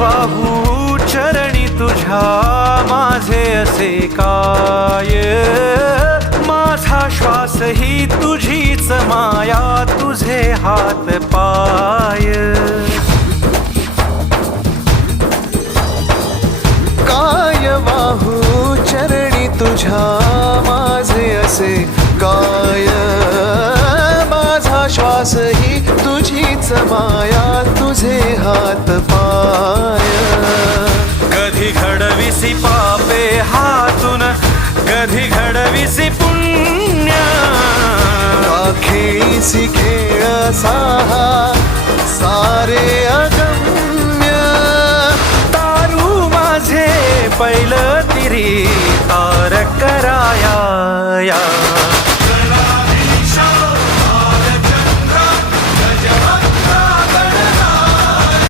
वाहू चरणी तुझ्या माझे असे काय, माझा श्वास ही तुझीच माया, तुझे हात पाय. काय वाहू चरणी तुझ्या माझे असे काय, माझा श्वास ही तुझीच माया, तुझे हात पाय. कधी घडविसी पापे हातून, कधी घडविसी पुण्य, खेळीसी खेळ साहा सारे अगम्य. तारू माझे पैल तिरी तार कराया.